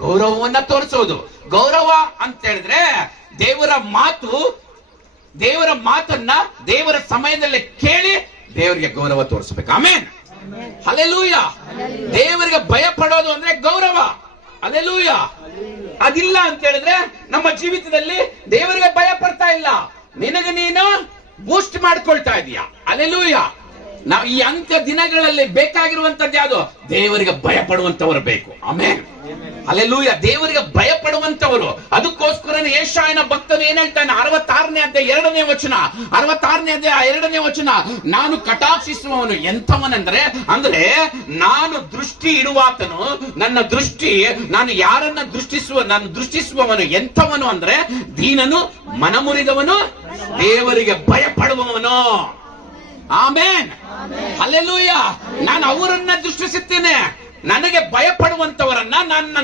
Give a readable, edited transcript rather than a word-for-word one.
ಗೌರವವನ್ನ ತೋರಿಸೋದು. ಗೌರವ ಅಂತ ಹೇಳಿದ್ರೆ ದೇವರ ಮಾತನ್ನ ದೇವರ ಸಮಯದಲ್ಲಿ ಕೇಳಿ ದೇವರಿಗೆ ಗೌರವ ತೋರಿಸಬೇಕು. ಆಮೇನ್, ಹಲ್ಲೆಲೂಯಾ. ದೇವರಿಗೆ ಭಯ ಪಡೋದು ಅಂದ್ರೆ ಗೌರವ. ಹಲ್ಲೆಲೂಯಾ. ಅದಿಲ್ಲ ಅಂತ ಹೇಳಿದ್ರೆ ನಮ್ಮ ಜೀವಿತದಲ್ಲಿ ದೇವರಿಗೆ ಭಯ ಪಡ್ತಾ ಇಲ್ಲ, ನಿನಗೆ ನೀನು ಬೂಸ್ಟ್ ಮಾಡ್ಕೊಳ್ತಾ ಇದೀಯಾ. ಹಲ್ಲೆಲೂಯಾ. ನಾವು ಈ ಅಂತ್ಯ ದಿನಗಳಲ್ಲಿ ಬೇಕಾಗಿರುವಂತದ್ದು ಯಾವುದು? ದೇವರಿಗೆ ಭಯ ಪಡುವಂತವರು ಬೇಕು. ಆಮೇನ್, ಹಲ್ಲೆಲೂಯಾ. ದೇವರಿಗೆ ಭಯ ಪಡುವಂತವರು. ಅದಕ್ಕೋಸ್ಕರ ಯೆಶಾಯನ ಭಕ್ತನು ಏನ್ ಹೇಳ್ತಾನೆ? 66ನೇ ಅಧ್ಯಾಯ 2ನೇ ವಚನ, 66ನೇ ಅಧ್ಯಾಯ 2ನೇ ವಚನ, ನಾನು ಕಟಾಕ್ಷಿಸುವವನು ಎಂಥವನೆಂದ್ರೆ, ಅಂದ್ರೆ ನಾನು ದೃಷ್ಟಿ ಇಡುವಾತನು, ನನ್ನ ದೃಷ್ಟಿ, ನಾನು ಯಾರನ್ನ ನಾನು ದೃಷ್ಟಿಸುವವನು ಎಂಥವನು ಅಂದ್ರೆ ದೀನನು, ಮನಮುರಿದವನು, ದೇವರಿಗೆ ಭಯ ಪಡುವವನು. ಆಮೇನ್, ಹಲ್ಲೆಲೂಯಾ. ನಾನು ಅವರನ್ನ ದೃಷ್ಟಿಸುತ್ತೇನೆ. ನನಗೆ ಭಯ ಪಡುವಂತವರನ್ನ ನನ್ನ